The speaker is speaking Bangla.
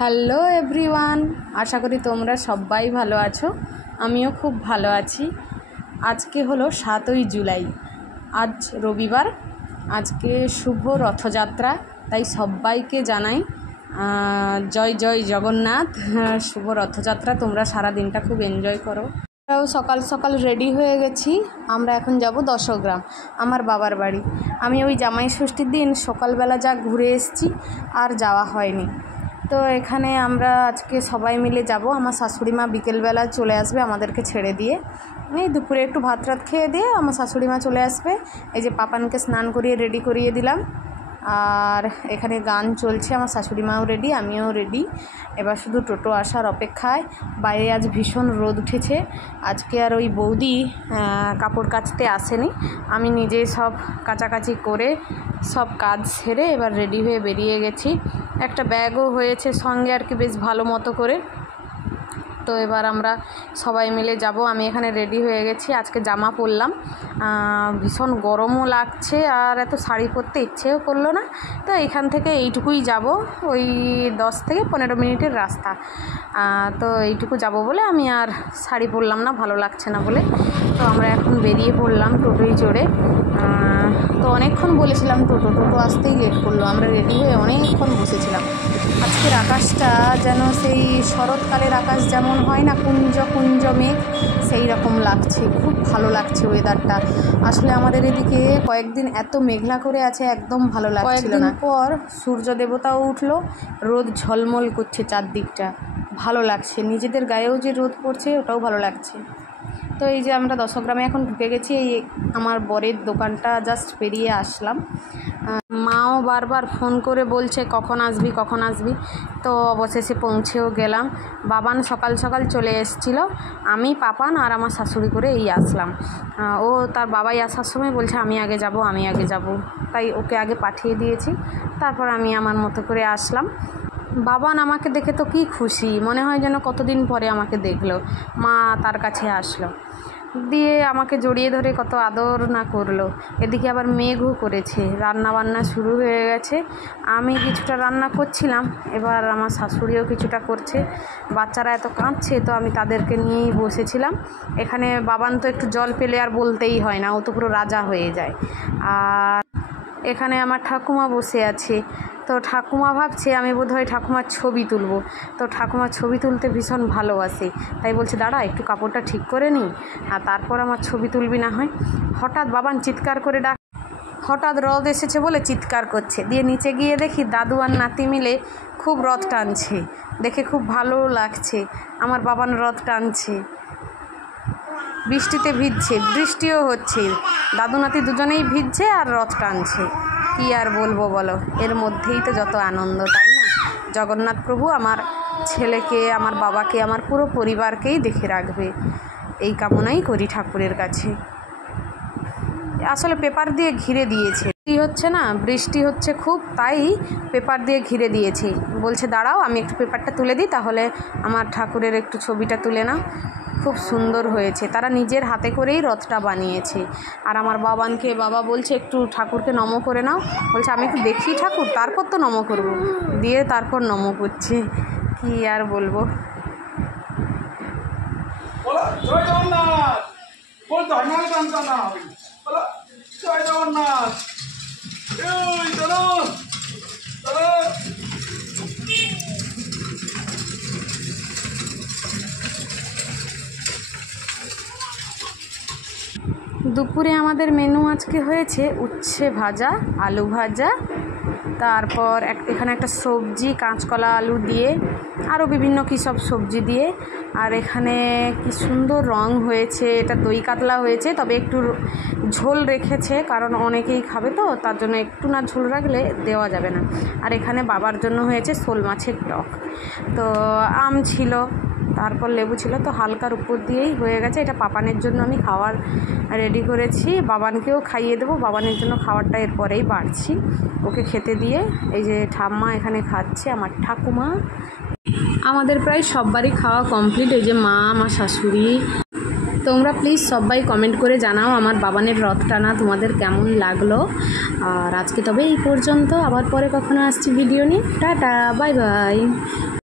হ্যালো এভরিওয়ান, আশা করি তোমরা সবাই ভালো আছো। আমিও খুব ভালো আছি। আজকে হলো 7ই জুলাই, আজ রবিবার। আজকে শুভ রথযাত্রা, তাই সবাইকে জানাই জয় জয় জগন্নাথ। শুভ রথযাত্রা। তোমরা সারা দিনটা খুব এনজয় করো। আমরাও সকাল সকাল রেডি হয়ে গেছি। আমরা এখন যাব দশগ্রাম, আমার বাবার বাড়ি। আমি ওই জামাই ষষ্ঠীর দিন সকালবেলা যা ঘুরে এসেছি, আর যাওয়া হয়নি। তো এখানে আমরা আজকে সবাই মিলে যাব। আমার শাশুড়ি মা বিকেলবেলা চলে আসবে আমাদেরকে ছেড়ে দিয়ে। এই দুপুরে একটু ভাত রাত খেয়ে দিয়ে আমার শাশুড়ি মা চলে আসবে। এই যে পাপানকে স্নান করিয়ে রেডি করিয়ে দিলাম, আর এখানে গান চলছে। আমার শাশুড়ি মাও রেডি, আমিও রেডি। এবার শুধু টোটো আসার অপেক্ষায়। বাইরে আজ ভীষণ রোদ উঠেছে। আজকে আর ওই বৌদি কাপড় কাচতে আসেনি, আমি নিজে সব কাচাকাচি করে সব কাজ সেরে এবার রেডি হয়ে বেরিয়ে গেছি। একটা ব্যাগও হয়েছে সঙ্গে আর কি, বেশ ভালো মতো করে। তো এবার আমরা সবাই মিলে যাব। আমি এখানে রেডি হয়ে গেছি। আজকে জামা পরলাম, ভীষণ গরমও লাগছে, আর এত শাড়ি পরতে ইচ্ছেও করলো না। তো এখান থেকে এইটুকুই যাব, ওই 10 থেকে 15 মিনিটের রাস্তা। তো এইটুকু যাব বলে আমি আর শাড়ি পরলাম না, ভালো লাগছে না বলে। তো আমরা এখন বেরিয়ে পড়লাম টোটোয় চড়ে। তো অনেকক্ষণ বলেছিলাম, টোটো আসতেই লেট করলো। আমরা রেডি হয়ে অনেকক্ষণ বসেছিলাম। আজকের আকাশটা যেন সেই শরৎকালের আকাশ যেমন হয় না, কুঞ্জ কুঞ্জ মেঘ, সেই রকম লাগছে। খুব ভালো লাগছে ওয়েদারটা। আসলে আমাদের এদিকে কয়েকদিন এত মেঘলা করে আছে, একদম ভালো লাগছিল না। পর সূর্য দেবতাও উঠলো, রোদ ঝলমল করছে চারদিকটা, ভালো লাগছে। নিজেদের গায়েও যে রোদ পড়ছে, ওটাও ভালো লাগছে। তো এই যে আমরা দশগ্রামে এখন ঢুকে গেছি। এই আমার বরের দোকানটা জাস্ট পেরিয়ে আসলাম। মাও বারবার ফোন করে বলছে কখন আসবি কখন আসবি। তো অবশেষে পৌঁছেও গেলাম। বাবান সকাল সকাল চলে এসেছিলো, আমি পাপান আর আমার শাশুড়ি করে এই আসলাম। ও তার বাবাই আসার সময় বলছে আমি আগে যাব, তাই ওকে আগে পাঠিয়ে দিয়েছি। তারপর আমি আমার মতো করে আসলাম। বাবান আমাকে দেখে তো কি খুশি, মনে হয় যেন কতদিন পরে আমাকে দেখলো। মা তার কাছে আসলো, দিয়ে আমাকে জড়িয়ে ধরে কত আদর না করলো। এদিকে আবার মেঘও করেছে, রান্না বান্না শুরু হয়ে গেছে। আমি কিছুটা রান্না করছিলাম, এবার আমার শাশুড়িও কিছুটা করছে। বাচ্চারা এত কাঁদছে, তো আমি তাদেরকে নিয়েই বসেছিলাম। এখানে বাবান তো একটু জল পেলে আর বলতেই হয় না, ও তো পুরো রাজা হয়ে যায়। আর এখানে আমার ঠাকুমা বসে আছে। তো ঠাকুমা ভাবছে আমি বোধহয় ঠাকুমার ছবি তুলব। তো ঠাকুমার ছবি তুলতে ভীষণ ভালোবাসে, তাই বলছে দাঁড়া একটু কাপড়টা ঠিক করে নিই, আর তারপর আমার ছবি তুলবি না হয়। হঠাৎ বাবান চিৎকার করে হঠাৎ রথ এসেছে বলে চিৎকার করছে। দিয়ে নিচে গিয়ে দেখি দাদু আর নাতি মিলে খুব রথ টানছে, দেখে খুব ভালো লাগছে। আমার বাবান রথ টানছে, বৃষ্টিতে ভিজছে, বৃষ্টিও হচ্ছে, দাদু নাতি দুজনেই ভিজছে আর রথ টানছে। কি আর বলবো বলো, এর মধ্যেই তো যত আনন্দ, তাই না? জগন্নাথ প্রভু আমার ছেলেকে, আমার বাবাকে, আমার পুরো পরিবারকেই দেখে রাখবে, এই কামনাই করি ঠাকুরের কাছে। আসলে পেপার দিয়ে ঘিরে দিয়েছে, হচ্ছে না, বৃষ্টি হচ্ছে খুব, তাই পেপার দিয়ে ঘিরে দিয়েছে। বলছে দাঁড়াও আমি একটু পেপারটা তুলে দিই, তাহলে আমার ঠাকুরের একটু ছবিটা তুলে নাও। খুব সুন্দর হয়েছে, তারা নিজের হাতে করেই রথটা বানিয়েছে। আর আমার বাবানকে বাবা বলছে একটু ঠাকুরকে নম করে নাও। বলছে আমি একটু দেখি ঠাকুর, তারপর তো নম করব। দিয়ে তারপর নম করছে। কি আর বলবো। জয় জগন্নাথ বলতে হয়, নাহলে জানতাম না। জয় জগন্নাথ। দুপুরে আমাদের মেনু আজকে হয়েছে উচ্ছে ভাজা, আলু ভাজা, তারপর এখানে একটা সবজি কাঁচকলা আলু দিয়ে, আরও বিভিন্ন কী সব সবজি দিয়ে। আর এখানে কি সুন্দর রং হয়েছে, এটা দই কাতলা হয়েছে, তবে একটু ঝোল রেখেছে, কারণ অনেকেই খাবে তো, তার জন্য একটু না ঝোল রাখলে দেওয়া যাবে না। আর এখানে বাবার জন্য হয়েছে শোল মাছের টক। তো আম ছিল, তারপর লেবু ছিল, তো হালকার উপর দিয়েই হয়ে গেছে। এটা পাপানের জন্য আমি খাওয়ার রেডি করেছি, বাবানকেও খাইয়ে দেবো। বাবানের জন্য খাবারটা এরপরেই বাড়ছি, ওকে খেতে দিয়ে। এই যে ঠাম্মা এখানে খাচ্ছে, আমার ঠাকুমা। আমাদের প্রায় সববারই খাওয়া কমপ্লিট। এই যে মা, আমার শাশুড়ি। তোমরা প্লিজ সবাই কমেন্ট করে জানাও আমার বাবানের রথ টানা তোমাদের কেমন লাগলো। আর আজকে তবে এই পর্যন্ত, আবার পরে কখনো আসছি ভিডিও নিয়ে। Tata, bye bye.